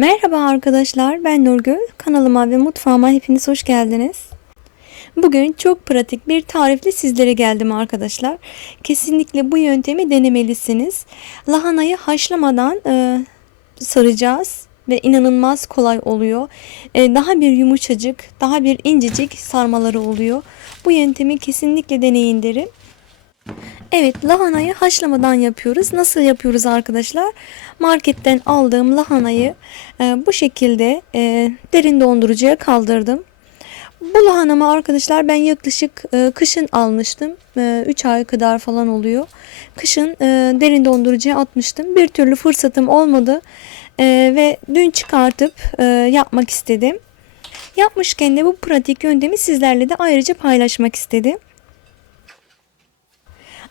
Merhaba arkadaşlar ben Nurgül. Kanalıma ve mutfağıma hepiniz hoş geldiniz. Bugün çok pratik bir tarifle sizlere geldim arkadaşlar. Kesinlikle bu yöntemi denemelisiniz. Lahanayı haşlamadan e, saracağız ve inanılmaz kolay oluyor. E, daha bir yumuşacık, daha bir incecik sarmaları oluyor. Bu yöntemi kesinlikle deneyin derim. Evet lahanayı haşlamadan yapıyoruz. Nasıl yapıyoruz arkadaşlar? Marketten aldığım lahanayı e, bu şekilde e, derin dondurucuya kaldırdım. Bu lahanamı arkadaşlar ben yaklaşık e, kışın almıştım. 3 ay kadar falan oluyor. Kışın e, derin dondurucuya atmıştım. Bir türlü fırsatım olmadı. E, ve dün çıkartıp e, yapmak istedim. Yapmışken de bu pratik yöntemi sizlerle de ayrıca paylaşmak istedim.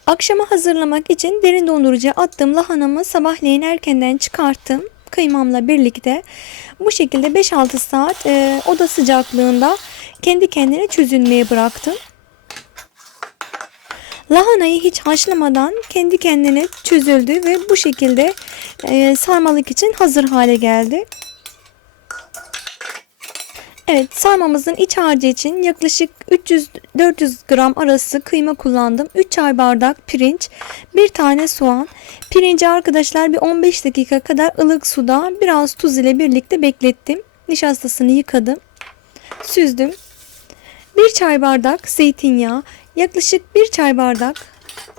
Akşama hazırlamak için derin dondurucuya attığım lahanamı sabahleyin erkenden çıkarttım. Kıymamla birlikte bu şekilde 5-6 saat e, oda sıcaklığında kendi kendine çözülmeye bıraktım. Lahanayı hiç haşlamadan kendi kendine çözüldü ve bu şekilde e, sarmalık için hazır hale geldi. Evet sarmamızın iç harcı için yaklaşık 300-400 gram arası kıyma kullandım. 3 çay bardak pirinç, bir tane soğan. Pirinci arkadaşlar bir 15 dakika kadar ılık suda biraz tuz ile birlikte beklettim. Nişastasını yıkadım. Süzdüm. 1 çay bardak zeytinyağı, yaklaşık 1 çay bardak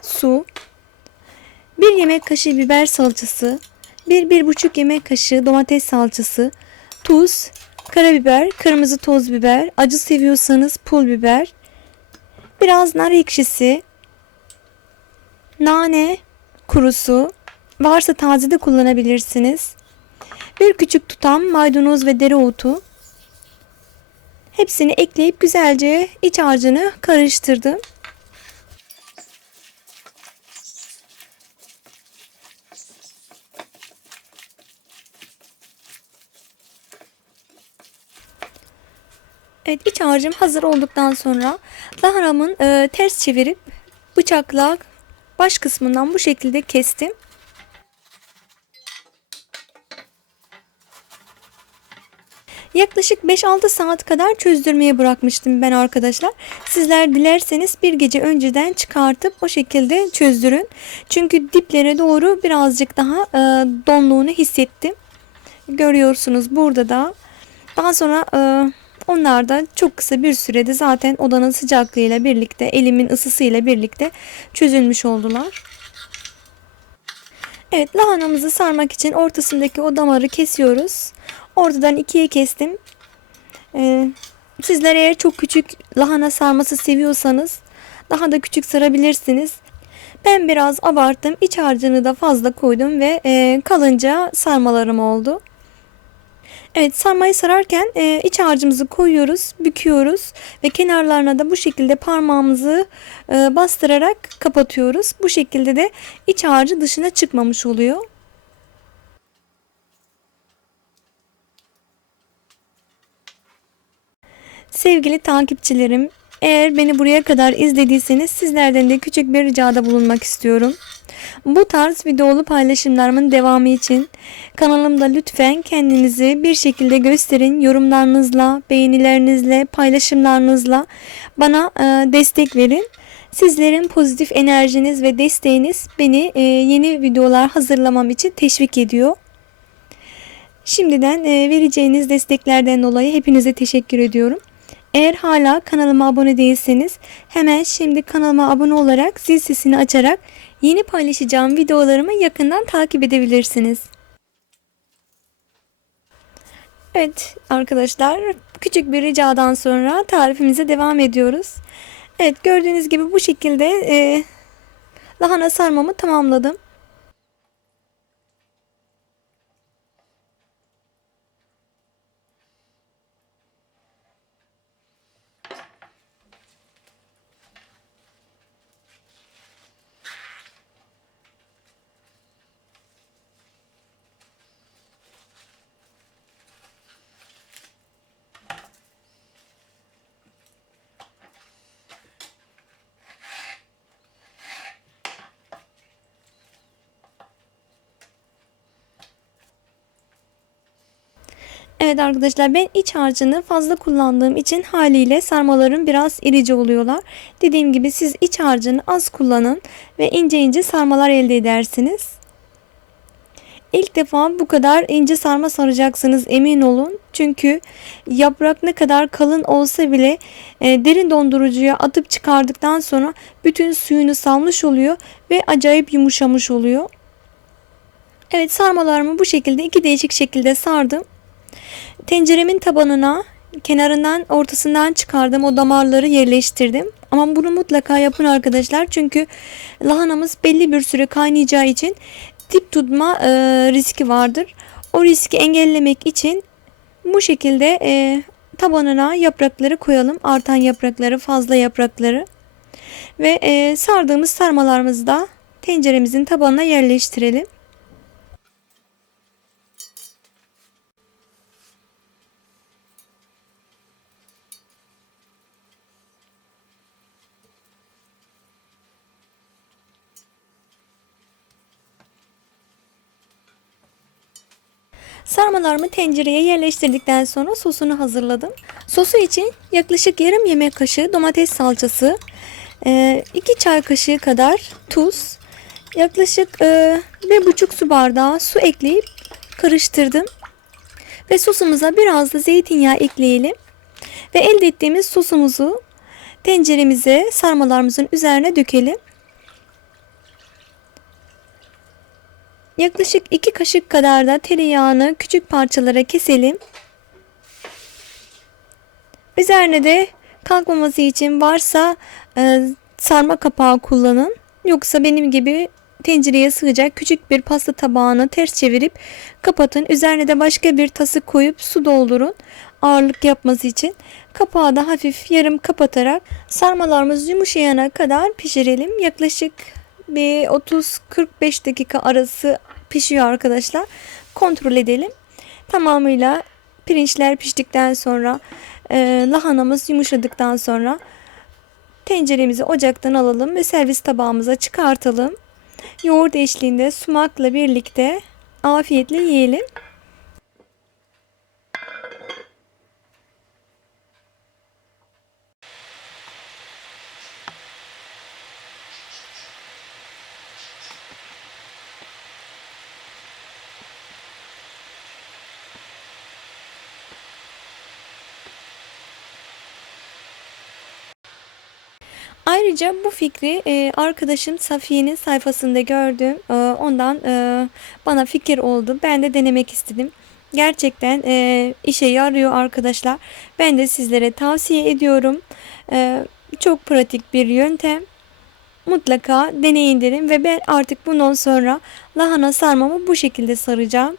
su, 1 yemek kaşığı biber salçası, 1-1,5 yemek kaşığı domates salçası, tuz, Karabiber, kırmızı toz biber, acı seviyorsanız pul biber, biraz nar ekşisi, nane kurusu, varsa taze de kullanabilirsiniz. Bir küçük tutam maydanoz ve dereotu. Hepsini ekleyip güzelce iç harcını karıştırdım. Evet iç harcım hazır olduktan sonra lahanamın e, ters çevirip bıçakla baş kısmından bu şekilde kestim. Yaklaşık 5-6 saat kadar çözdürmeye bırakmıştım ben arkadaşlar. Sizler dilerseniz bir gece önceden çıkartıp o şekilde çözdürün. Çünkü diplere doğru birazcık daha e, donluğunu hissettim. Görüyorsunuz burada da. Daha sonra e, onlar da çok kısa bir sürede zaten odanın sıcaklığıyla birlikte, elimin ısısıyla birlikte çözülmüş oldular. Evet lahanamızı sarmak için ortasındaki o damarı kesiyoruz. Ortadan ikiye kestim. Ee, sizler eğer çok küçük lahana sarması seviyorsanız daha da küçük sarabilirsiniz. Ben biraz abarttım. İç harcını da fazla koydum ve e, kalınca sarmalarım oldu. Evet sarmayı sararken e, iç harcımızı koyuyoruz, büküyoruz ve kenarlarına da bu şekilde parmağımızı e, bastırarak kapatıyoruz. Bu şekilde de iç harcı dışına çıkmamış oluyor. Sevgili takipçilerim, eğer beni buraya kadar izlediyseniz sizlerden de küçük bir ricada bulunmak istiyorum. Bu tarz videolu paylaşımlarımın devamı için kanalımda lütfen kendinizi bir şekilde gösterin. Yorumlarınızla, beğenilerinizle, paylaşımlarınızla bana e, destek verin. Sizlerin pozitif enerjiniz ve desteğiniz beni e, yeni videolar hazırlamam için teşvik ediyor. Şimdiden e, vereceğiniz desteklerden dolayı hepinize teşekkür ediyorum. Eğer hala kanalıma abone değilseniz hemen şimdi kanalıma abone olarak zil sesini açarak Yeni paylaşacağım videolarımı yakından takip edebilirsiniz. Evet arkadaşlar küçük bir ricadan sonra tarifimize devam ediyoruz. Evet gördüğünüz gibi bu şekilde e, lahana sarmamı tamamladım. Evet arkadaşlar ben iç harcını fazla kullandığım için haliyle sarmalarım biraz irici oluyorlar. Dediğim gibi siz iç harcını az kullanın ve ince ince sarmalar elde edersiniz. İlk defa bu kadar ince sarma saracaksınız emin olun. Çünkü yaprak ne kadar kalın olsa bile e, derin dondurucuya atıp çıkardıktan sonra bütün suyunu salmış oluyor ve acayip yumuşamış oluyor. Evet sarmalarımı bu şekilde iki değişik şekilde sardım. Tenceremin tabanına kenarından ortasından çıkardım o damarları yerleştirdim. Ama bunu mutlaka yapın arkadaşlar. Çünkü lahanamız belli bir süre kaynayacağı için dip tutma e, riski vardır. O riski engellemek için bu şekilde e, tabanına yaprakları koyalım. Artan yaprakları, fazla yaprakları. Ve e, sardığımız sarmalarımızı da tenceremizin tabanına yerleştirelim. Sarmalarımı tencereye yerleştirdikten sonra sosunu hazırladım. Sosu için yaklaşık yarım yemek kaşığı domates salçası, 2 çay kaşığı kadar tuz, yaklaşık bir buçuk su bardağı su ekleyip karıştırdım. Ve sosumuza biraz da zeytinyağı ekleyelim. Ve elde ettiğimiz sosumuzu tenceremize sarmalarımızın üzerine dökelim. Yaklaşık 2 kaşık kadar da tereyağını küçük parçalara keselim. Üzerine de kalkmaması için varsa e, sarma kapağı kullanın. Yoksa benim gibi tencereye sığacak küçük bir pasta tabağını ters çevirip kapatın. Üzerine de başka bir tası koyup su doldurun. Ağırlık yapması için. Kapağı da hafif yarım kapatarak sarmalarımız yumuşayana kadar pişirelim. Yaklaşık bir 30-45 dakika arası pişiyor arkadaşlar. Kontrol edelim. Tamamıyla pirinçler piştikten sonra e, lahanamız yumuşadıktan sonra tenceremizi ocaktan alalım ve servis tabağımıza çıkartalım. Yoğurt eşliğinde sumakla birlikte afiyetle yiyelim. Ayrıca bu fikri e, arkadaşım Safiye'nin sayfasında gördüm. E, ondan e, bana fikir oldu. Ben de denemek istedim. Gerçekten e, işe yarıyor arkadaşlar. Ben de sizlere tavsiye ediyorum. E, çok pratik bir yöntem. Mutlaka deneyin derim ve ben artık bundan sonra lahana sarmamı bu şekilde saracağım.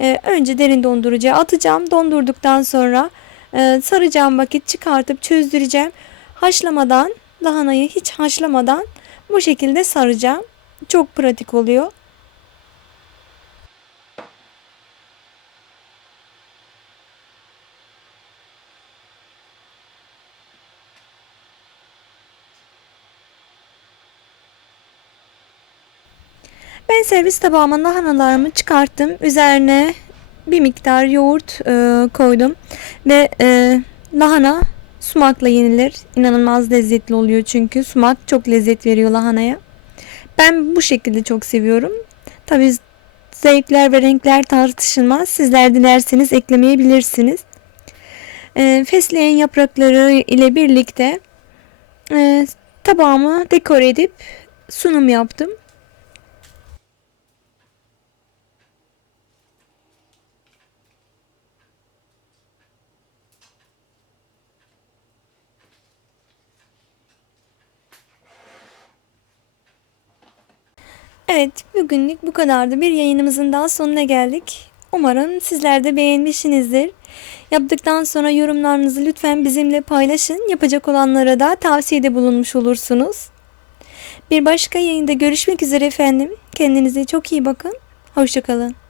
E, önce derin dondurucuya atacağım. Dondurduktan sonra e, saracağım vakit çıkartıp çözdüreceğim. Haşlamadan lahanayı hiç haşlamadan bu şekilde saracağım. Çok pratik oluyor. Ben servis tabağıma lahanalarımı çıkarttım. Üzerine bir miktar yoğurt e, koydum ve e, lahana Sumakla yenilir. İnanılmaz lezzetli oluyor çünkü sumak çok lezzet veriyor lahanaya. Ben bu şekilde çok seviyorum. Tabi zevkler ve renkler tartışılmaz. Sizler dilerseniz eklemeyebilirsiniz. E, fesleğen yaprakları ile birlikte e, tabağımı dekore edip sunum yaptım. Evet, bugünlük bu kadardı. Bir yayınımızın daha sonuna geldik. Umarım sizler de beğenmişsinizdir. Yaptıktan sonra yorumlarınızı lütfen bizimle paylaşın. Yapacak olanlara da tavsiyede bulunmuş olursunuz. Bir başka yayında görüşmek üzere efendim. Kendinize çok iyi bakın. Hoşçakalın.